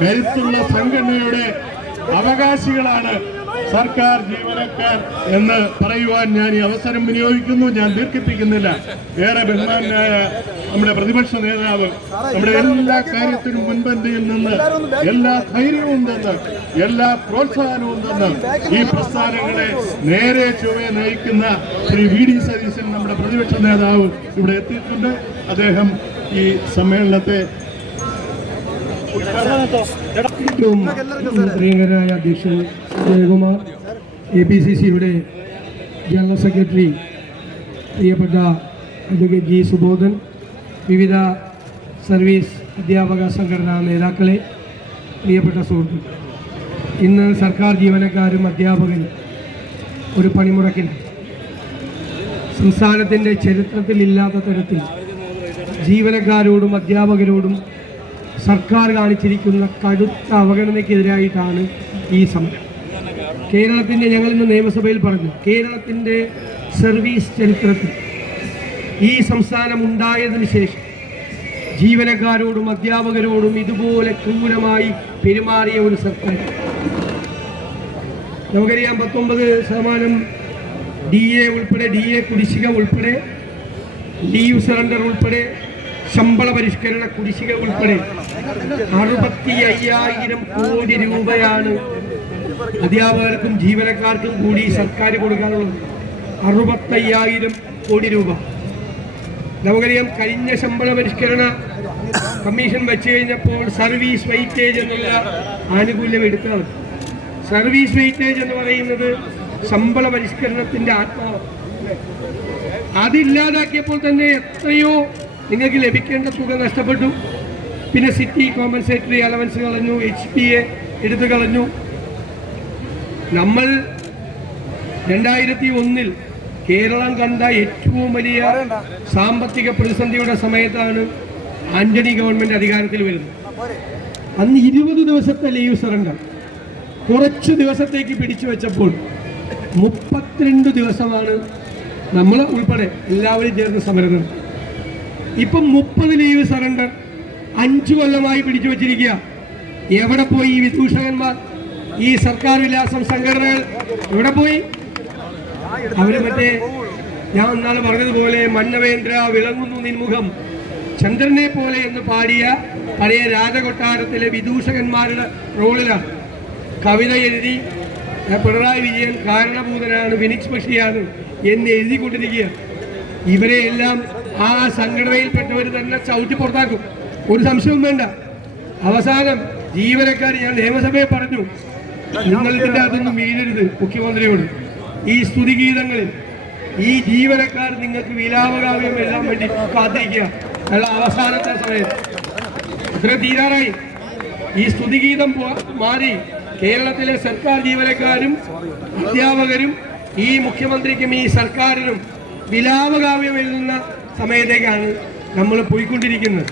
കരുത്തുള്ള സംഘടനയുടെ അവകാശികളാണ് സർക്കാർ ജീവനക്കാർ എന്ന് പറയുവാൻ ഞാൻ ഈ അവസരം വിനിയോഗിക്കുന്നു. ഞാൻ ദീർഘിപ്പിക്കുന്നില്ല. ഏറെ ബഹുമാനായ നമ്മുടെ പ്രതിപക്ഷ നേതാവ് നമ്മുടെ എല്ലാ കാര്യത്തിനും മുൻപന്തിയിൽ നിന്ന് എല്ലാ ധൈര്യവും തന്ന് എല്ലാ പ്രോത്സാഹനവും തന്ന് ഈ പ്രസ്ഥാനങ്ങളെ നേരെ ചൊവ്വെ നയിക്കുന്ന ശ്രീ വി.ഡി. സതീശൻ നമ്മുടെ പ്രതിപക്ഷ നേതാവ് ഇവിടെ എത്തിയിട്ടുണ്ട്. അദ്ദേഹം ഈ സമ്മേളനത്തെ പ്രിയങ്കരായ അധ്യക്ഷൻ ജയകുമാർ, APCCയുടെ ജനറൽ സെക്രട്ടറി പ്രിയപ്പെട്ട അഡ്വക്കേറ്റ് ജി സുബോധൻ, വിവിധ സർവീസ് അധ്യാപക സംഘടനാ നേതാക്കളെ, പ്രിയപ്പെട്ട സുഹൃത്തുക്കൾ, ഇന്ന് സർക്കാർ ജീവനക്കാരും അധ്യാപകരും ഒരു പണിമുടക്കിന് സംസ്ഥാനത്തിൻ്റെ ചരിത്രത്തിലില്ലാത്ത തരത്തിൽ ജീവനക്കാരോടും അധ്യാപകരോടും സർക്കാർ കാണിച്ചിരിക്കുന്ന കടുത്ത അവഗണനയ്ക്കെതിരായിട്ടാണ് ഈ സമരം. കേരളത്തിൻ്റെ, ഞങ്ങളിന്ന് നിയമസഭയിൽ പറഞ്ഞു, കേരളത്തിൻ്റെ സർവീസ് ചരിത്രത്തിൽ ഈ സംസ്ഥാനം ഉണ്ടായതിനു ശേഷം ജീവനക്കാരോടും അധ്യാപകരോടും ഇതുപോലെ ക്രൂരമായി പെരുമാറിയ ഒരു സർക്കാർ. നമുക്കറിയാം, 19% DA ഉൾപ്പെടെ, DA കുടിശ്ശിക ഉൾപ്പെടെ, ലീവ് സറണ്ടർ ഉൾപ്പെടെ, ശമ്പള പരിഷ്കരണ കുടിശ്ശിക ഉൾപ്പെടെ 65,000 കോടി രൂപയാണ് അധ്യാപകർക്കും ജീവനക്കാർക്കും കൂടി സർക്കാർ കൊടുക്കാനുള്ളത്. 65,000 കോടി രൂപ. നമുക്കറിയാം, കഴിഞ്ഞ ശമ്പള പരിഷ്കരണ കമ്മീഷൻ വെച്ച് കഴിഞ്ഞപ്പോൾ സർവീസ് വെയിറ്റേജ് എന്നുള്ള ആനുകൂല്യം എടുത്താണ്. സർവീസ് വെയിറ്റേജ് എന്ന് പറയുന്നത് ശമ്പള പരിഷ്കരണത്തിൻ്റെ ആത്മാവ്. അതില്ലാതാക്കിയപ്പോൾ തന്നെ എത്രയോ നിങ്ങൾക്ക് ലഭിക്കേണ്ട തുക നഷ്ടപ്പെട്ടു. പിന്നെ സിറ്റി കോമ്പൻസേറ്ററി അലവൻസ് കളഞ്ഞു, HPA എടുത്തു കളഞ്ഞു. നമ്മൾ 2001 കേരളം കണ്ട ഏറ്റവും വലിയ സാമ്പത്തിക പ്രതിസന്ധിയുടെ സമയത്താണ് ആന്റണി ഗവൺമെൻറ് അധികാരത്തിൽ വരുന്നത്. അന്ന് 20 ദിവസത്തെ ലീവ് സറണ്ടർ കുറച്ച് ദിവസത്തേക്ക് പിടിച്ചു വെച്ചപ്പോൾ 32 ദിവസമാണ് നമ്മൾ ഉൾപ്പെടെ എല്ലാവരും ചേർന്ന് സമരം നടത്തി. ഇപ്പം 30 ലീവ് സറണ്ടർ 5 കൊല്ലമായി പിടിച്ചു വച്ചിരിക്കുക. എവിടെ പോയി ഈ വിദൂഷകന്മാർ? ഈ സർക്കാർ വിലാസം സംഘടനകൾ എവിടെ പോയി? അവർ മറ്റേ ഞാൻ ഇന്നാളെ പറഞ്ഞതുപോലെ മന്നവേന്ദ്ര വിളങ്ങുന്നു നിൻമുഖം ചന്ദ്രനെ പോലെ എന്ന് പാടിയ പഴയ രാജകൊട്ടാരത്തിലെ വിദൂഷകന്മാരുടെ റോളിലാണ്. കവിത എഴുതി പിണറായി വിജയൻ കാരണഭൂതനാണ്, ഫിനിക്സ് പക്ഷിയാണ് എന്ന് എഴുതിക്കൊണ്ടിരിക്കുക. ഇവരെ എല്ലാം ആ സംഘടനയിൽപ്പെട്ടവർ തന്നെ ചവിട്ടി പുറത്താക്കും, ഒരു സംശയവും വേണ്ട. അവസാനം ജീവനക്കാർ, ഞാൻ നിയമസഭയെ പറഞ്ഞു, നിങ്ങൾ ഇതിൻ്റെ അതൊന്നും വീഴരുത് മുഖ്യമന്ത്രിയോട്. ഈ സ്തുതിഗീതങ്ങളിൽ ഈ ജീവനക്കാർ നിങ്ങൾക്ക് വിലാപകാവ്യം എഴുതാൻ വേണ്ടി കാത്തിരിക്കുക. അല്ല, അവസാനത്തെ സമയത്ത് ഇത്ര തീരാറായി. ഈ സ്തുതിഗീതം മാറി കേരളത്തിലെ സർക്കാർ ജീവനക്കാരും അധ്യാപകരും ഈ മുഖ്യമന്ത്രിക്കും ഈ സർക്കാരിനും വിലാപകാവ്യം എഴുതുന്ന സമയത്തേക്കാണ് നമ്മൾ പോയിക്കൊണ്ടിരിക്കുന്നത്.